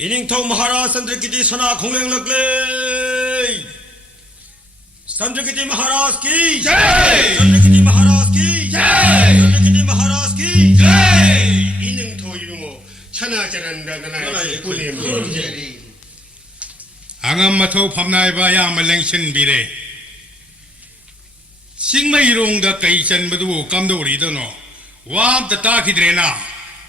이닝통 마하라 산드르키디 선아 공랭럭레 산드르키디 마하라스 키 산드르키디 마하라스 키 산드르키디 마하라스 키 이닝토 이루모 천하자란다나의 군임 앙암마토 밤나이바야 말랭신 비레 싱마이롱다 까이찬바두 감도리더노 와암다 따키드레나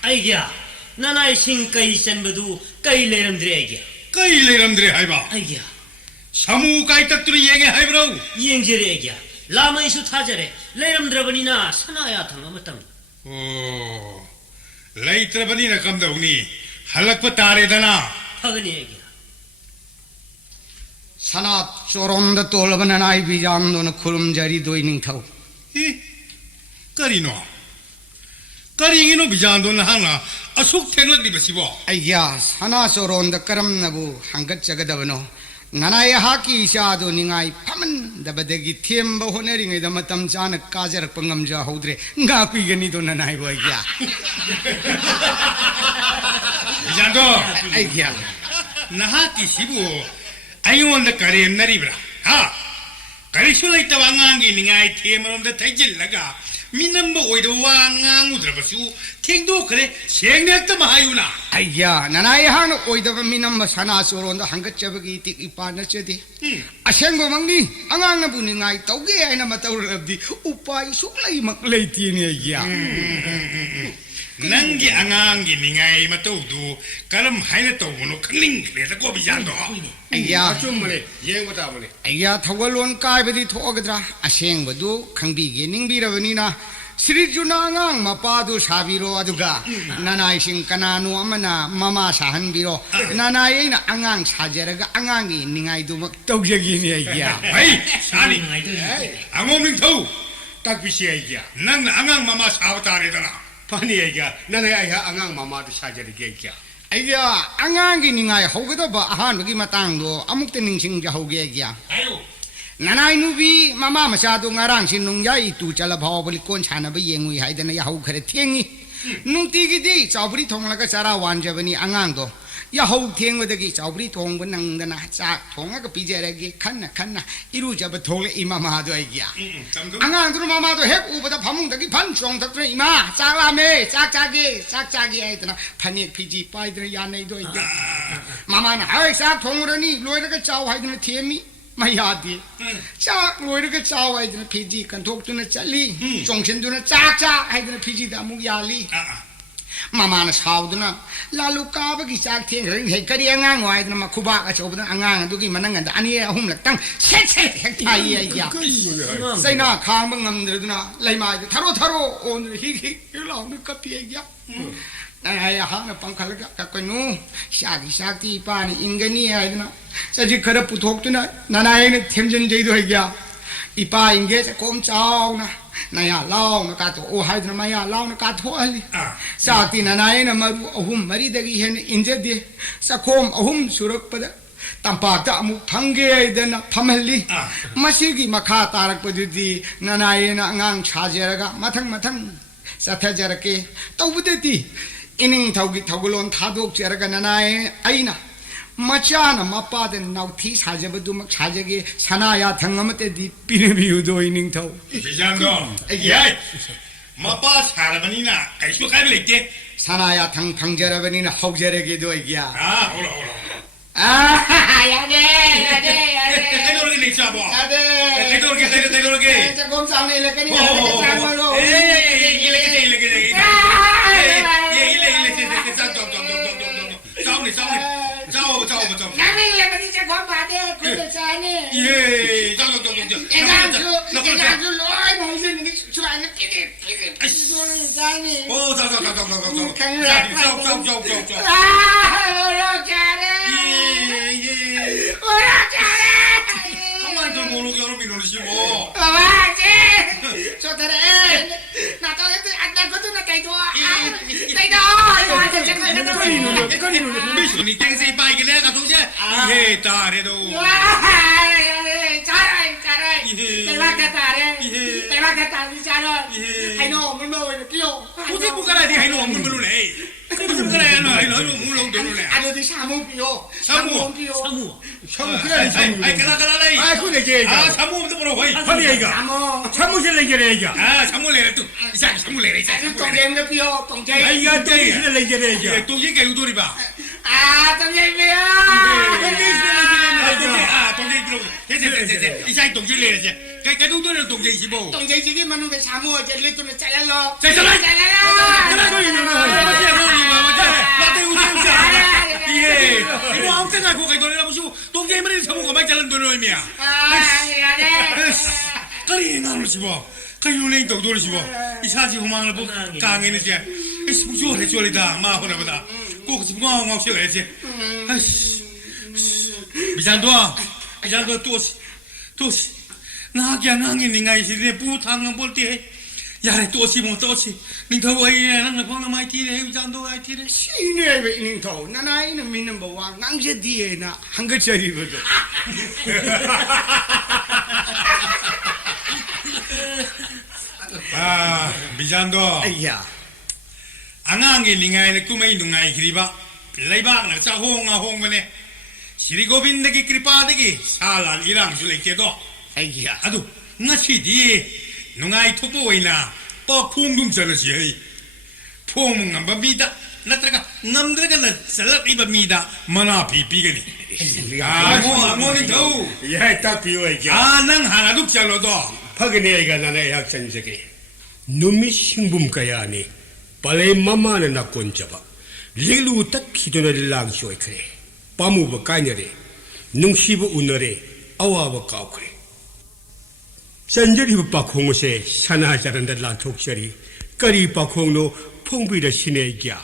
아이기야 나나의 신까이 센버도 까이 레름드레 아이기야 까일레람드레 하이바 아이기야 사무 까이딱두리 얘기 하이브라우 이행제레 아이기야 라마이수 타자레 레름드라버니나 사나야 당하마땅 오 레이트라바니나 감도니 할락바 따레다나 파그니 아이기야 산하 쪼론다 똘바나 나이 비장도는 구름자리 도이닝 타고 이 까리노 까리기노 비잔도는 하나 아속 탱락리 버시보 아이야 산하 쪼론다 까람나부 한것 자가다버노 나나의 하기 이샤도 닝아이 파면 다바데기 티엠바 호네링에다 마땀 자나 까자락 뻥감자 호드레 nga꾸이게니도 나나이 보이야 비잔도 아이야 나하기 시부 아이원다 까리 나리브라 하 까리 술라이타 왕앙기 닝아이 티엠으로다 타이질라가 민남보 오이도 왕앙 우드라버수 킹도 그래 생략도 마하유나 아이야 나나의 하는 오이다바 미남마 산하 쪼론다 한것 자박이 띠 이빠나쩌디 아생고 막니 앙앙나부 닝아이 떠게 아이나 마따우르랍디 우빠이 속라이 막 레이티니 아이야 난기 앙앙기 닝아이 마토우도 까름 하이나 떠우노 클링 그래서 꼬비잔도 아이야 좀만에 예행보다보네 아이야 타월론 까이바디 토어가드라 아생고도 강비게 닝비라버니나 스리주나앙 마빠도 사비로 아두가 나나이싱 까나누 아마나 마마 사한비로 나나이나 앙앙 사제라가 앙앙이 닝아이도 막 떡적이니 아이야 아이 사니 아이들 앙옴링 터우 딱비시 얘기야 난 앙앙 마마 사와타레다나 파니 얘기야 나는 아이야 앙앙 마마도 사자리게 얘기야 아이야 앙앙이 닝아이 호가다 봐 아한부기 마땅도 아묵때 닝싱자 호게 아이야 아유 나나이 누비 마마 마사도 nga랑 신농야 이뚜 잘라 바오블 꼰 차나바 옌우이 하이다나 야호 그래 땡이 뭉티기디 자브리 통라가 자라 완자버니 앙앙도 야호 땡어데기 자브리 통부 낭다나 자 통아가 비제라기 칸나 이루자바 통레 이마마도 아이기야 잠도 앙앙도 마마도 핵 우보다 밤웅다기 반추엉 덕들 이마 짝라메 짝짝이 아이드나 파닉 피지 빠이드나 야네도 아이기야 마마나 아이 싹 통으로니 로이라가 짜오 하이드나 티엠이 마야디 짝 로이르가 짜오 하이드나 피지 간톡두나 짤리 종신두나 짝짝 하이드나 피지다 무야리 마마나 사우드나 라루 까바기 짝 땡ring 헤카리 앙앙 와이드나 마쿠바가 저보다 앙앙 두기 만난간다 아니에 아홈락땅 셋셋 헥타이 아이야 사이나 강방 남들드나 라이마이드 타로 오늘 히히 일라오는 카피 얘기야 나야 하나 빵칼가 갖고노 샤기 빠니 인간이 아이드나 자지 그래 부톡드나 나나에는 템전제도 해기야 이빠 인게 꼼짜오나 나야 라오나 가도 오 하이드나 마야 라오나 가도 할리 사티 나나에는 마루 어훔 머리대기 hen 인제디 사콤 어훔 수럭받아 땀박다 아무 방개에 되나 탐할리 마시기 마카 따락버디디 나나에는 앙앙 차제라가 마탕 사타자라게 떠부대디 이닝 타구론 타독제라가 나나에 아이나 마차나 마빠된 나우티 사제버도 막 사제게 사나야 당하면때디 비네비우도 이닝 타우 비잔도 야이 마빠 사라바니나 아이쇼 까빌레게 사나야 당 방제라버니나 하우제라게도 이기야 아 오라 야네 대도르게 내자보 야네 대도르게 조금 싸우네 이래까지 일레게 싸우네 나는 이래까지 조금 봐대 그래 자네 예 애간주 로이 모이는 좋아하는 끼리 자네你电视摆个那个东西，耶，大的都。 I know, 어디 부가라 니 하이노 없는 걸로 내. 무슨 그래 너 물론 되네 아저씨 사무 비요. 사무. 비요. 사무. 사무 그래 사무. 아이 그라그라래 아 그래 제. 아 사무부터 보러 와 아니 이거 사무. 사무실 내게래 이거 아 사무래래 또 이사 사무래래 이사 동생도 비요. 동생. 아이가 동실 내게래 이거 또 이게 우도리 봐 아 동생 비요. 동생 들어 됐어 이사 동생 내래 cái đúng tôi là tổng gì bộ 동생 지금 만은 왜 사무 어제를 또 잘랄러. 잘랄러. 잘랄러. 예 이거 아무 때나 고 가이 돌려라 보시고 동생이 말이 사무가 많이 잘난 돈을 얼미야 아 미안해. 까리 나를 씹어 까리 눈에 또 돌을 씹어 이 사지 후망을 보고 강에는 이제 숙주를 해줘리다 마호나 보다 꼭 씹어 쉬어 해야지 미잔도 또 나기야 나기 네가 이제 부탕을 볼때 야래 또 씹어 ning thâu ấy năng là phong mai thi đấy chẳng đâu ai thi đấy 신의 왜 이닝 더 나나이는 믿는 뭐와 낭제 뒤에나 한 글자리거든. à 미잔도 아야. 앙앙이 링아이는 꿈에 둥아이 그리바 레이바나 사홍아 홍문에 시리고빈데기 그리파데기 살란 이랑 줄레게도 아야. 아두 나시디 둥아이 토보이나 뻐풍둥 저러지 퐁문 감바미다 나트라가 남들가나 살랍 이바미다 마나 비비가니 아모니 더 야딱 비워 이거 아낭 하나도 잘로도 파그네 이가 나네 약전적이 놈이 신분가야 하니 빨래 마마는 낙곤 잡아 릴루 딱 기도를 랑쇼이 그래 빠무버 까녀래 능시부 우너래 아와버 까오 그래 산저리부 빠콩옷에 사나자란다 란톡셔리 까리 빠콩노 퐁비라 시내기야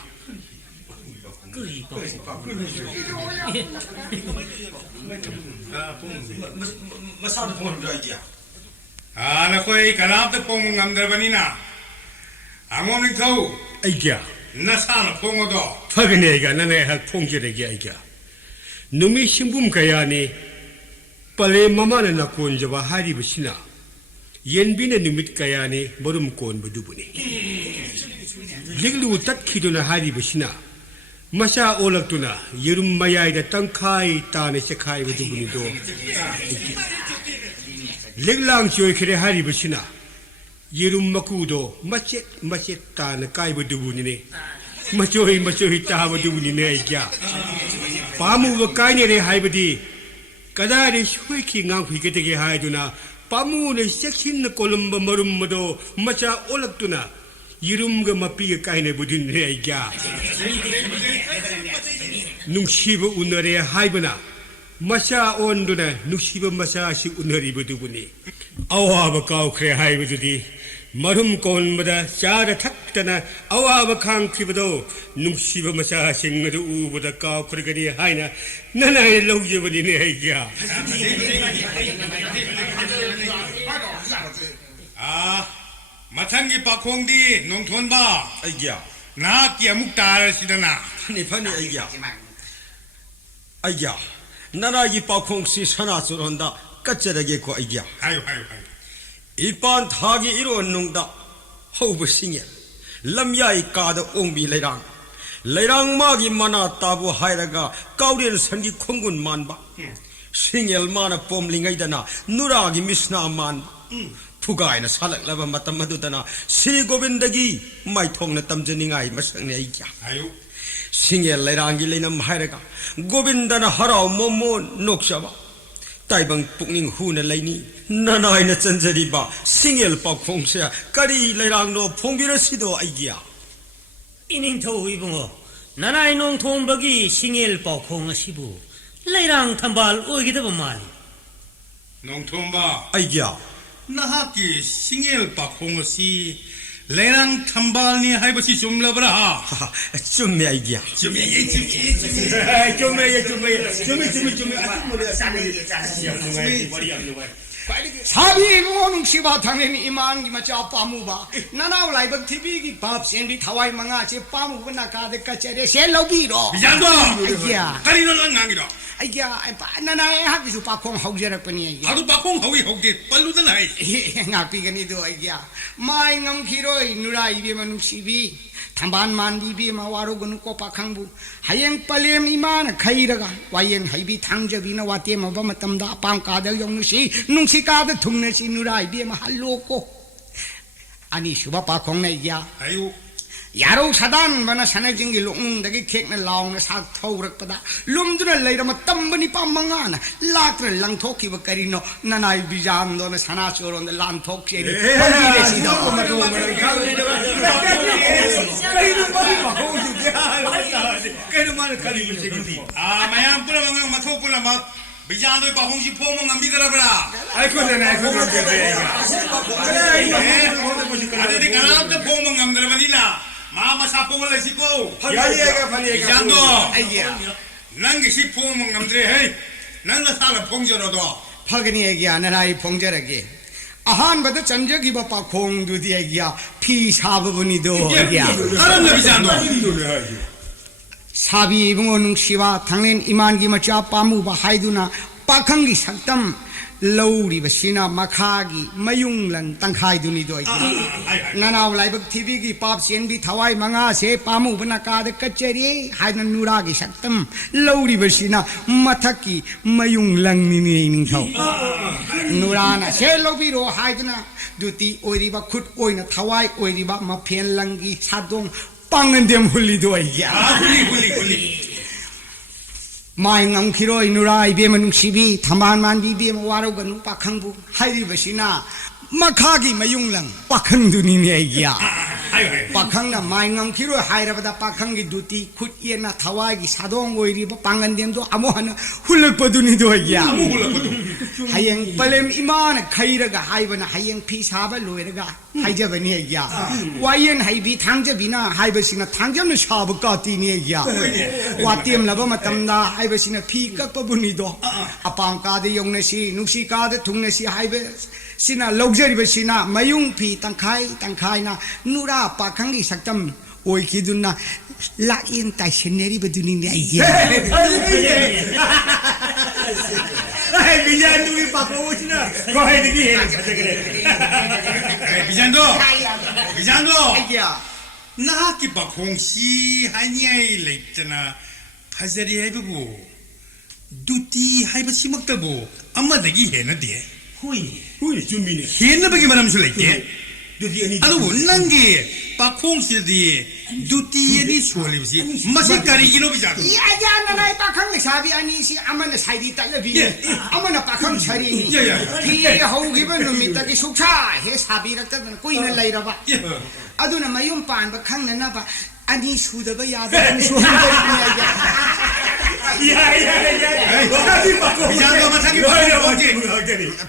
masa도 봉을 빌어야지야. 나 거의 가나부터 뽕문 감들바니나 아모니 더 아이기야 나사나 뽕어도 파그네가 나네 할 퐁지레기야 이기야 놈이 신분가야 하니 빨래 마마는 낙곤 잡아 하리부 시나 옌비네 누밋가야 하니 머름꼰 부두부니 릭루 딱 기도나 하리부 시나 마샤 올락두나 여름 마야이다 땅카이 따네 세카이 부두부니도 릭랑 쇼이 그래 하리부 시나 여름 마쿠도 마셋 따네 까이 부두부니네 마쇼이 따 부두부니네 이기야 빠무가 까이네레 하이버디 까다리 쇼이키 낭휘게 되게 하이두나 빠무는 섹신느 꼴음바 머름마도 마샤 올락두나 이름가 마삐가 까이네 부디네 이기야 눅시브 우너레 하이브나 마샤 온두나 눅시브 마샤시 우너리 부두부니 아와바 까오 그래 하이브두디 머름 꼰마다 샤라 탁다나 아와바 캉키브도 눅시브 마샤시 응어도 우보다 까오 그러가니 하이나 나나의 롱지부니네 이기야 마탕기 빠콩디 농톤바 아이기야. 나기야 묵다를 시더나 파니 아이기야. 나라기 빠콩시 산하줄 한다. 까짜라게 고 아이기야. 아유 일반 타기 이루는 농다. 허우부 싱예. 람야이 까도 옹비 레랑 마기 마나 따부 하이라가 까우리는 선기 콩군 만바. 싱엘 마나 뽐링아이다나 누라기 미스나 만바. 푸가이나 살락라바 마땀 마두다나 시고빈다기 마이통나 땀저닝아이 마상네 이기야. 아유 싱엘 레랑기 레남 하이라가 고빈다나 하라오 모모 녹샤바. ताइबंग पुकनिंग हुन लाइनी ननाइना चंजरीबा सिंगेल पाखोंसे करी लेरांगनो फोंबिरसिदो आइगिया 이닝 더 이봉어 나나이 농통박이 싱엘 뻐콩 시부 레랑 탐발 오이기도 말이 농톤바 아이기야 나하기 싱엘 빠콩시 레랑 탐발니 하이버시 좀라브라 하하 좀매 아이기야 좀이 좀에 사비 이봉 시바 당연히 이만기 마차 빠무바 나나우 라이브 TV기 밥 센비 타와이 망아치 빠무바 나가데 까체레 셀로비로 비잔도 아이야 가리는 낭기로 아이야 나나에 하기수 빠콩 하우제라더니 나도 바콩 하기 빨루든 하이 ngakpigani do aigya mai ngam khiroi nura ibe manu sibi thamban man bi ma waro gunu ko pakhangbu hayeng palem imana khairaga wayeng haibi thangjabi na wate ma ba matamda apang ka da yong si nungsi ka da thungna si nura ibe ma haloko ani suba pakhong na ya 아유 yaro sadan bana sanajingi lung dagi khekna laung sa thaurak pada lumduna leirama tambani pamanga na lakra langthoki ba karino nanai bijam do na sana choron lan thok che ni pagire si do 아 마양 뿌라망 마토 뿌라막 비잔도 바홍시 포멍 안 비더라브라 아들이 가나부터 포멍 안 들어버리나 마마 사포를 내시고 비잔도 난게 시 포멍 안 들어 헤이 난가 살아 봉전어도 phagani egya nanai phongjarage ahan bada chanjagi ba pakhong du di egya phi sabuni do egya 다른 비잔도 사비 붕어능 시와 당낸 이만기 마차 빠무바 하이두나 빠캉기 saktam lowriba sina makhagi mayunglan tangkhaidunido nanaw laibak tv gi pap senbi thawai manga se pamu bana ka de kacheri haina nuragi saktam lowriba sina mathaki mayunglang ni ning thau nurana se lobiro haiduna duti oiriba khut oina thawai oiriba maphen langi sadong pangandem hulido ya 훌리 mai ngam khiroi nurai be manung sibi thaman man bi be waro ganu pakhangbu hairi basina makhagi mayunglang pakhangduni ne ya pakhangna mai ngam khiroi hairabada pakhangi duti khut yena thawagi sadong oiri ba pangandem do amohana hulakpaduni do ya hayeng palem iman khairaga haibana hayeng phi saba loiraga haijabani ya wayen haibi thangjabina haibasina thangjamna saba kati ne ya watem laba matamda haibasina phi kakpabuni do apang ka de yongna si nusi ka de thungna si haibe sina luxury basina mayung phi tangkhai na nura pakhangi saktam oi kiduna la in ta sheneri baduni ne ya 비잔도 바꿔오시나 거의 되게 비잔도 ya 나기 바콩시 하니아이 레이트나 파자리 해보고 두티 하이버 시먹다고 엄마 되기 해나데 우리 준비네 해나 보기 말하면 술래게 드디어 니 아도 원난 게 바콩시디 두티에니 수월이지 마시 가리기로 비자도 ya nanai pakhang sabi ani si amana saidi talabi amana pakhang chari ni ki hogi ba numita ki sukha he sabi rakta kuina lairaba aduna mayum pan ba khang na ba ani suda ba ya ba ani suda 비잔도 마사기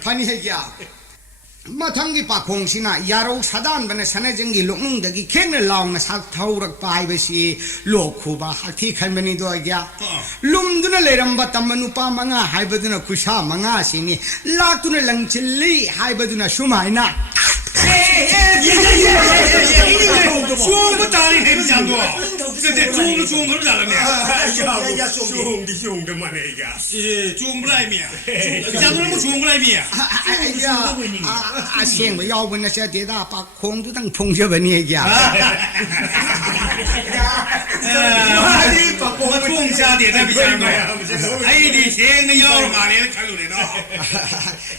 pani he kya mathanggi pakhong sina yaro sadan bana sanajingi loknung dagi khengna laungna sa thaurak pai basi lokhuba hathi khanbani do agya lumduna leramba tamanu pa manga haibaduna kusha manga sini latuna langchilli haibaduna sumaina 수업은 다리 해비잔도 근데 좋은 걸 잘하네 좋은 것만 해 야. 좋은 걸 아이미야 비잔도는 뭐 좋은 걸 아이미야 aseng ba yaw bana sa de da pa khong tu dang phong je bani ya 바콩자대 비잔도 아이디 생의 여러 마리를 칼로네 너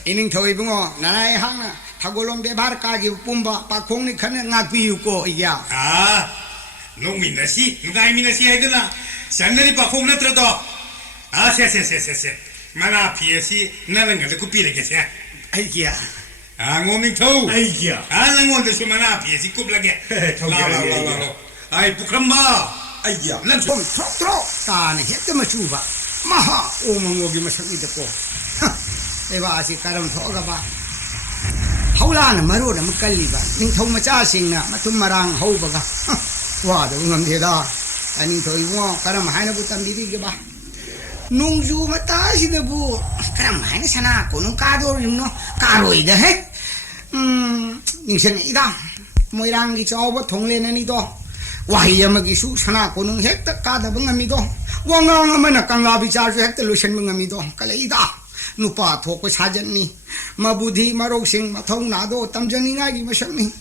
ining thoi bungo nanai hangna thagolom be bar ka gi pumba pa khong ni khane ngak pi ko ya 아, 농민나시, 누가이민나시 해드나, 산늘이 바콩 나트라도, 아, 세세세세세, 마나 피에시, 나는 가서 구피를 계세. ai 아, 농민토, 아이야. 알랑원도 수마나 피에시 굽라게. 라라라라라. 아이, 북한마, 아이야, 난 Tom trok trok ta ne het ma chu ba maha o mango gi ma sakni de ko e ba si karam tho ga ba haula na maro na makalli ba ning thau ma cha sing na matum marang hau ba ga wa da ngam de da ani thoi wo karam hai na bu tam bi ge ba nung ju ma ta si de bu 그럼 많이 사나 고는 까도리노 까로이다 해 닝생이다 모이랑기 저버 동네는이도 와이야마기수 사나 고는 핵다 까다방함이도 왕왕하면 깡라비 자주 핵다 루션방함이도 깔레이다 누파 토고 사전니 마부디 마록싱 마통나도 땀전이나기 마셨니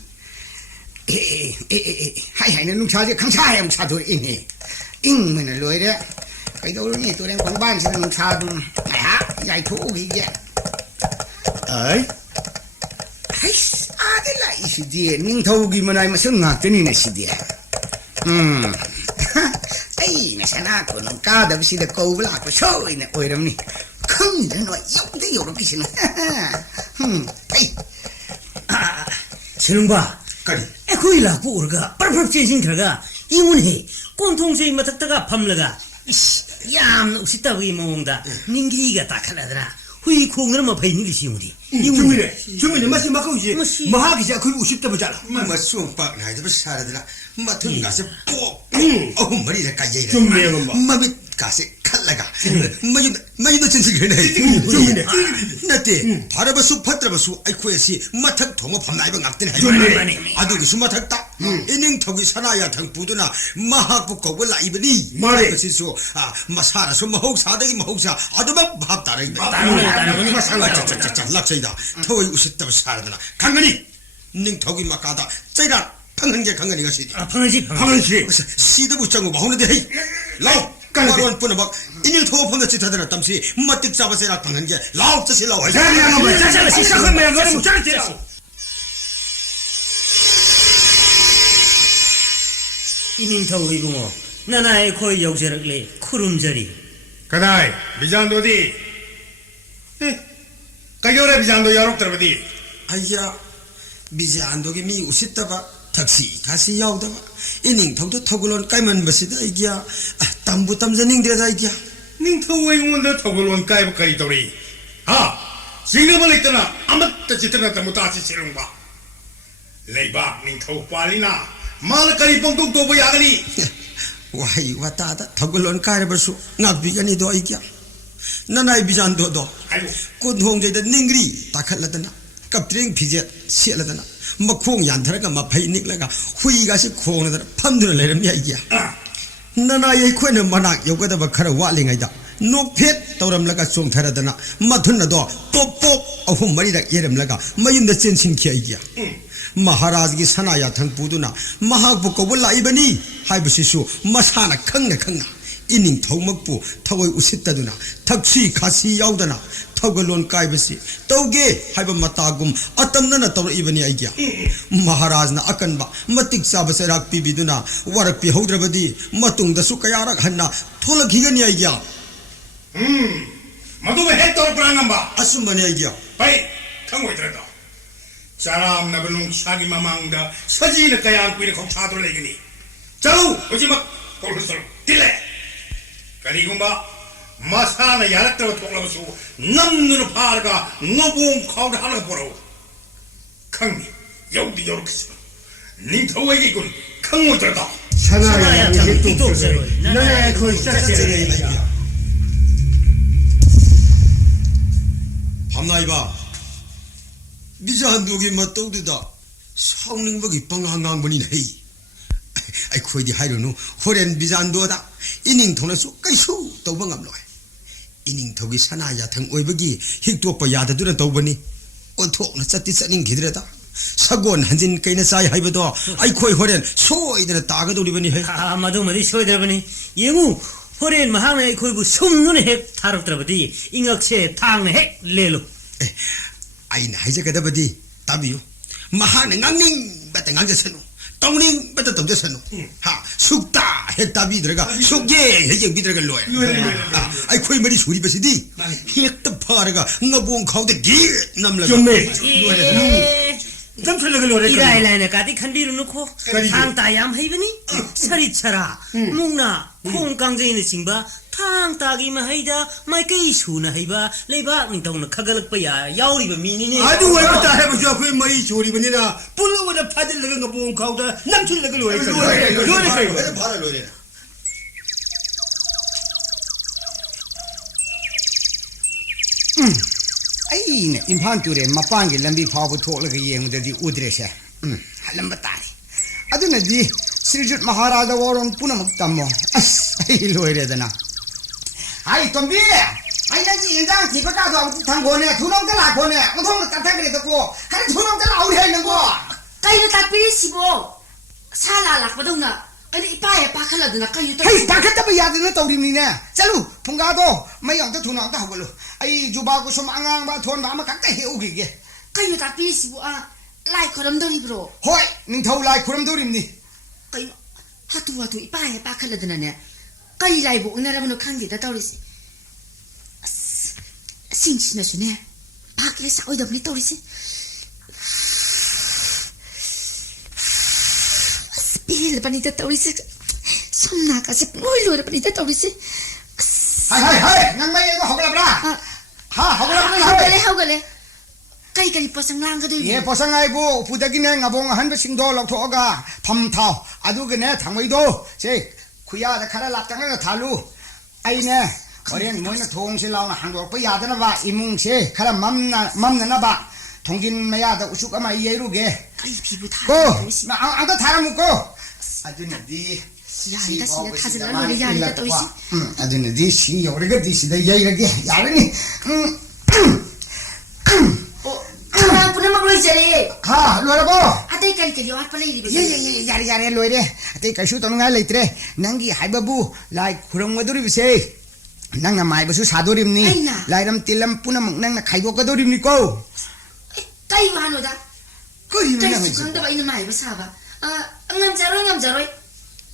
하이하이는 농사지 강사해 농사도 이니 잉면을 놓이래 그이도르니 또래 공반시는 농사도 야이 토기게 아이 아이씨 아들라 이 시디에 닝터우기만 하면 성악전이네 시디에 에이 나사나 고는 까답시다 꼬불라고 소이네 오이름니 큰전와 영대 요렇게시네 에이 지능봐 까리 에코일라 꾸르가 빠르빠르 진싱들가 이문해 꼰통세이 마탁다가 밤라가 이씨 얌 우시다위 몽다 닝기가 딱하라더라 후이 콩으로만 베이는 시우리 주민이 맛이 막고지 맛이. 마하기자 그 50대 보잖아 마수ong 빡 나이도 사라더라 마튼 가서 뽁 어우 머리를 까지라 좀 매운 거. 마빗 가서 칼라가 마유도 진실이네 나때 바라바수 파트라바수 아이쿠에시 마탁 동어 밤나이방 악든 많이. 아두기 수마탁다 이닝 턱이 사나야 탕부두나 마학부 거고 라이브니 말해. 그시수 마사라수 마혹사다기 마혹사 아두박 밥다라이 따라오니 자자자자 락자이다 더위 우셨다고 사라더나 강건이 닝 턱이 막가다 짜이라 강한게 강건이가 시디 방은지 방은씨 시드 붙장고 마오는데 헤이 라오 까르원 뿌나 막 인일 토 펀더 짓하더나 땀시 맛득 잡아서라 강한게 라오 자시 라오 자리야 뭐 자자라 시작은 매야 너는 못 자르지 이닝타우 이붕어 나나의 코이 역제력리 쿠름자리 그다이 비잔도디 가요래 비잔도 여러 들어보디 아야 미제 안독이 미 우셨다봐 탁시 가시 야우다봐 이닝 턱도 턱을론 까이만 버시다 이기야 땀부 땀자닝 들여다 이기야 닝터웨이 온데 토글원 까이브까지 도리 싱가벌 있더나 아무것도 짓더나 못 다시 치는 봐 레이바 닝터 빨리나 말까지 뻥똥 또보 야가니 와이 왔다다 턱을론 까이버수 납비가니도 이기야 나나이 비잔도도 아이고 꽃홍제다 닝그리 딱할라더나 깝드링 피제 시엘라더나 마콩 얀타라가 마파이 닉라가 후이가시 콩나더나 팜드를 내려미야 이기야 나나의 코에는 만악 요거다 바카라 와링아이다 녹펫 떠람라가 쫑타라더나 마툰나도 뽀뽀 어후 머리라 예름라가 마윤다 젠신키야 이기야 마하라즈기 사나야 탕부두나 마하부꼬불 라이바니 하이브시수 마사나 康나 이닝 턱먹부 턱의 우싯다두나 턱시 가시 야우다나 턱을 론 까이버시 떠게 하이바 마따금 아땀나나 떠로 이번이 아이기야 마하라즈나 아깐바 마틱 사바세락 비비두나 와락비 호드라바디 마뚱다 수까야락 한나 톨라기가니 아이기야 마도베 해떠로 불안한바 아숨마니 아이기야 바이 강고 있더라도 사람 나블롱 사기 마망다 서지는 까야 안고 이래 걱차도 내기니 자우 오지 막 골로서 딜레 가리군바 마사나 야락다고 통라고서 남누는 파르가 너봉 카우를 하나 보라고 강미 여기 요렇게 서 닝터웨이 이군 강모 들다 사나야 참 또 이독세로 나나의 그 짝짝이 밤나이바 미자 한두기 맛도두다 성능복이 빵항항분이네 아이 코이디 하이루누 호렌 미자 한두다 이닝 통나수 까이수 떠방감로해 이닝 턱이 사나야 탕 오이버기 힉도빠 야다두나 떠보니 온톡나 짜띠 짜닝 기드레다 사고원 한진 까이나 싸이 하이버도 아이 코이 호렌 소이드나 따가도리버니 해 마두마디 소이들버니 예우 호렌 마하나의 코이부 숨눈에 핵 타롭더라버디 잉악세 탕네 핵 레로 아이나 하이자가다버디 따비요 마하는 강닝 바탕 강자선우 똥닝 바탕 똥자선우 하 숙다 했다비 들어가 숙예 해정 비들어가 로에 아이 코이 머리 소리 버시디 핵다 파라가 너봉 가운데 기 남라가 좀매 땀철레글 노래 이라이라이네 가디 칸비루 놓고 탕따얌 하이버니 서리차라 묵나 콩강제이는 징바 탕따기만 하이다 마이케이 수나 하이바 레이바 닝동나 카갈락바야 야우리바 미니네 아주 외롭다 해보죠 그 머리 조리분이나 불러오다 파들레글 거 보험 가우다 남철레글 노래 노래 바라 로에 ꯑꯩꯅ ꯏꯝꯐꯥꯜ ꯇꯨꯔꯦꯟ ꯃꯄꯥꯟꯒꯤ ꯂꯝꯕꯤ ꯐꯥꯎꯕ ꯊꯣꯛꯂꯒ ꯌꯦꯡꯕꯗꯗꯤ ꯎꯗ꯭ꯔꯦꯁꯦ ꯍꯜꯂꯝꯕ ꯇꯥꯔꯦ ꯑꯗꯨꯅꯗꯤ శ్రీజుꯠ మహారాజా ꯋꯥꯔꯣꯟ పునమꯛ తమ్మో అయ్యి లోయరేదనా అయ్యి తొంబి అయ్యకి ఇందాం తిపకాదో థంగోనే థునోంత లాకోనే ముథోంత తథగరేదకో కరి థునోంత లా우리 하는거 kayo takpirisibo sala lakpadongna ani ipaye pakhaladuna kayo 헤이 바깥다바 야드는 떠우림니네 자루 풍가도 마이언다 ഥुनोंता 하고로 아이 주바고 좀 앙앙바 돈 마마 각다 해오기게 kayo takpirisibo lai koramdoribro 호이 닝타우 라이 쿠람도림니 kayo hatu ipaye pakhaladuna ne kayo laibo unarabno khangida tawrisi sinsinasune pakhe saoidabni tawrisi bil panita tawrisi somna ka se moilo panita tawrisi 하이 낭마이 이거 허글라브라 하 허글라브라 hawgale kay pasang langga do 예 보상아이고 부대기네 nga봉 한በ싱도 럭토가 밤타오 아두그네 당모이도 제 구야다 카라 랍당나 달루 아이네 어린 모이나 동실라오나 한국 야다나 봐 이뭉세 카라 맘나나 봐 동긴 마야다 우슈까마 이예루게 kay pibu ta 고 아다 다라무고 아두나디 야이다 신나 타질라 노래 야이다 또 있지 아두나디 시 요리가 디시다 야이라게 야르니 아 punya magloi jare 하 로라고 atai kali wat palai ri 예, 야래 로이래. 아때 가슈 떠는 거 레이트래. 난기 하이바부 라이 구렁거들이 비세. 낭나 마이버수 사도림니. 아이나. 라이람 틸람 뿌나 먹낭나 가이고거들입니까? kay hano da 그리면 kay 나면 sukang da ba ina mai ba saba ngam jaroi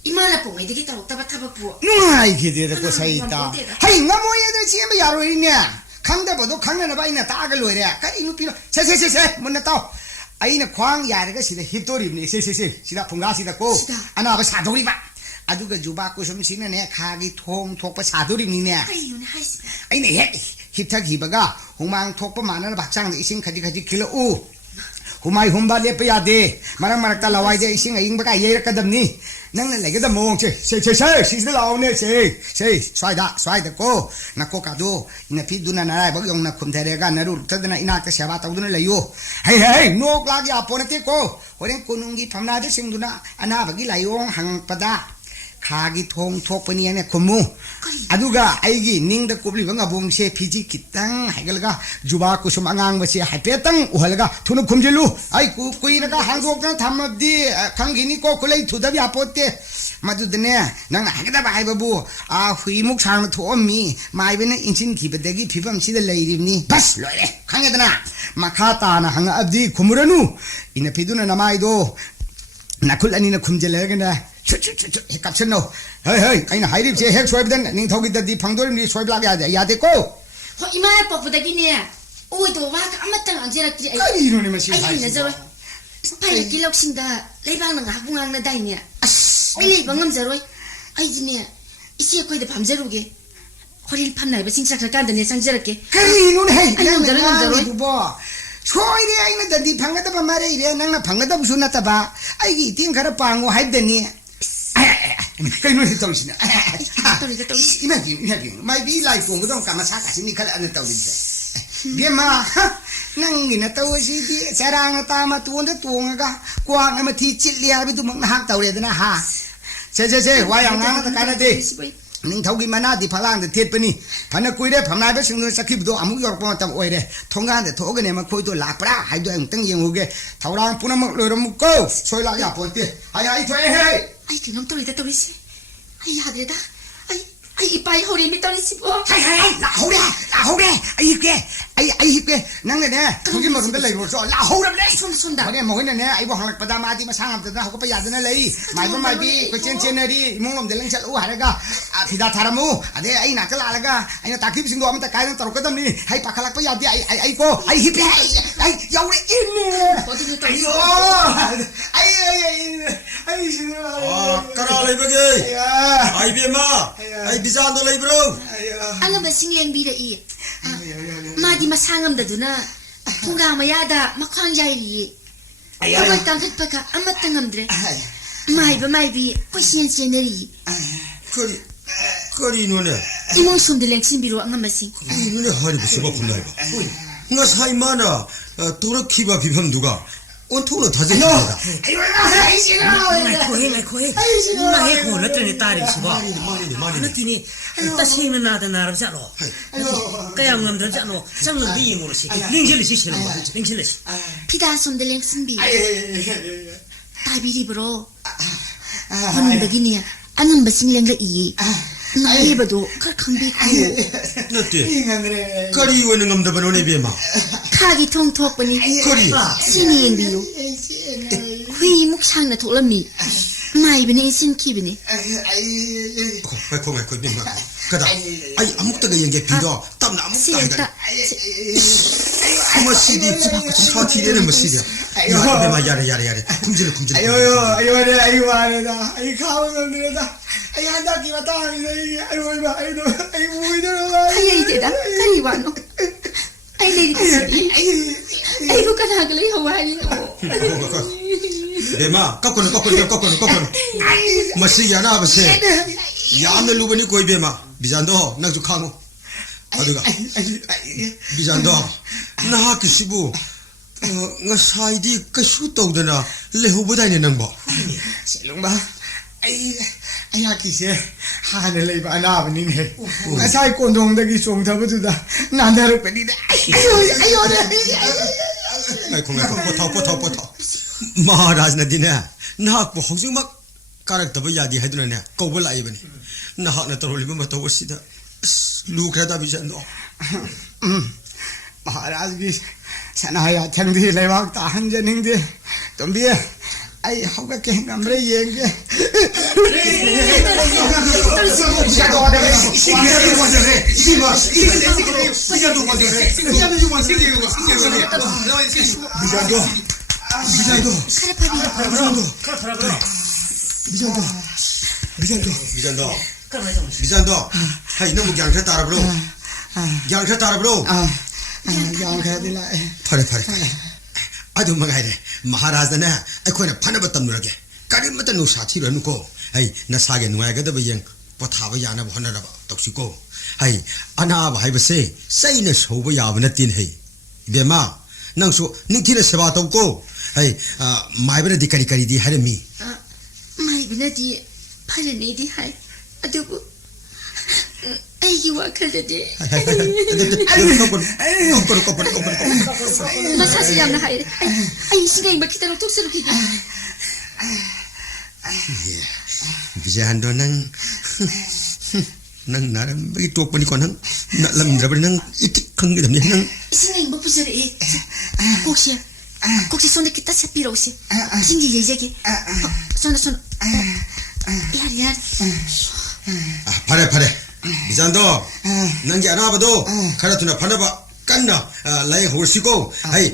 imala po ngai digi taw taba pu 누나 이게 되고 사이다. 하이 나모예들 지금 야로이냐. 강다보도 강나나 바이나 다글 로이래. 까이 누피로. 세세세세 문나 따. 아이나 광 야르가 시다 히토리니. 세세세. 시다 풍가시다 고. 시다. 아나바 사도리 봐. 아두가 주바고 좀 시네네 가기 통 톡바 사도리니네. kay yun haisi 아이네 히탁 히바가 홍망 톡바 마나나 박장 이싱 가지 길어 우. 후마이 홈바 레빠야데. 마랑마락다 라와이데 이싱 잉바가 예르까담니. nang lagi dah mong cek sih lau ne cek swai dah ko nak ko kado ina pi duna narai bagi orang nak kumtere kan naru terdana ina ke siapa tahu duna layu hei nok lagi apa nanti ko orang kunungi pamna ada sing duna ana bagi layong hang pada kagi thong thok pani ane kumu aduga aigi ning da kubli banga bong se piji kitang haigalga juba kusum angang basi haipetang uhalga thunu kumjilu ai kui naga hangdok na thamabdi khangini ko kulai thudabi apote madudne nang hagada bai babu huimuk sang thomi maibene inchin khibadagi phibam sida leiribni bas loire khangedana makhata na hanga abdi kumuranu ina piduna namaido nakul anina kumjelergana kapsenno hey aina hairib je hek soibdan ning thogi dadi phangdorim ni soib lag yade ko ho imala po dagi ne oi do wa ka amatang anjera tri ai ino ni masi ai na jaroi pai ki lok sinda leibang na bungang na dai ne ai leibang ngam jaroi ai jine isi koi da pamjaruge horil pamnai ba singsak kan da ne sangjarake kai ino ni hey ai ngam jaroi du bo soire aina dadi phangada ba mare ire nang na phangada bu sunata ba ai gi ting khara pango haibdani kai no hitong sina imagine mai bi lai ko ngom ka masa ka sini kala an taw dide bema nang ina taw si di sarang ta ma tuon da tuong ga kwang ma thi chili ha bi tu mak na hak taw re dana ha se wayang nang ta kana de ning thogi mana di phalang de thet pani phana kuire phamnai ba sing sakhi do amuk yor pa tam oire thonga de thogane ma khoi to lakpra hai do ang tang yeng uge thawrang punam loiram ko soi la ya ponte ai thoi hey ai kinom tori da tori si ai hadre da ai ipai hori mi tori si bo hai la hore ai ke nang ne thogi ma rum da lai ro so la hore le sonda Mane mo ne ai bo halak pada ma di ma sang da ko pa ya da lei mai bi ko chen ri mong lom de lang chal u haraga phida tharamu ade ai na kala laga ai na takib sing do am ta kai na tar ko dam ni hai pakhalak pa ya di ai ko ai hip ai yaure in ayo ai sing kara leibage ai bema ai bizan do leibro anga ba singleng bi da i magi masangam da duna punga mayada makhang jai ri ai tang khat paka amatang amdre mai bi question seneri kari no ne 이몽 솜들 랭신비로 안감마싱. 눈에 하리고 씹어본다 이거 nga sai mana tora kiba bibam duga ontono 다져니다 Mai kohe. Mai ko na tene tari siba. Na tini ta sing na da na ra ja lo. Kaya ngam da ja lo. Sang lo di ngor si. Ling si shelo. Ling si. 피다 솜들 랭신비. 다비리브로. 혼በ기니 안감마싱 랭가 이. 나이버도 칼캉비고. 나때 거리 원은 ngam da banone bema 카기 통톡보니 거리 신이 앵비요. 휘 묵상나 돌람미. 마이브니 신키비니. bai ko bema kada ai amukta ga yenge pido tamna amukta 시엔타. masidi 사티되는 masidi ya bema yare kumjil 아유 말이다. 아이 가오는데다. 아이 한다기 왔다. 아이 뭐이더라. 하야이데다. 카리와노. 아이 레리지. 아이고 까나글레 하와이. bema kokon masidi yana base yamna lubani koi bema bizando nakju khango aduga bizando na kisibu nga saidi kasu tawdana lehubudai nangbo 셀롱바 아이 아키세 하늘 레이바 아나브니네 가사이 꼰동덕이 종타부두다 난다르 빼리다 아유 ai ko pota maharaj na dine nak bo hojing mak karak taba yadi haiduna ne ko bol ai bani na ha na toroli ma to wasida lu khada bizando महाराज की सनाया चंदी लेवाक ताहन जनिंगे तुम भी आई होगा के हमरे येंगे bizando hai namu gyang kha tara bro yang kha dila phare adu magai de maharaj na akhona phanaba tamnurage karim mata no sathi ranu ko hai na sage nuai ga da bayeng pothaba yana bhona ra toksi ko hai ana ba hai base sai na soba ya bana tin hai bema nang so ningthina seba to ko hai mai bana di kari di harami 마이브나디 파르네디 하이 아두고 아이기 와칼데디 나 사실 양나 하이 아이 시간이 막 기다려 톡스로 기기 bijando nang naram bagi tok pani ko nang lam dra nang itik khang gi dam nang 시간이 뭐 부서래 혹시 손에 기타 세피로 혹시 신기 예제기 손 야리 phare bijando nang gi ana bado khara tuna phanaba kanna lai horsiko hai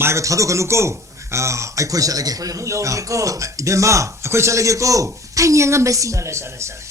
mai ba thado kanu ko ai khoi salage Ko mu yo ko. bema khoi salage ko 파니앙 감바시 Sale.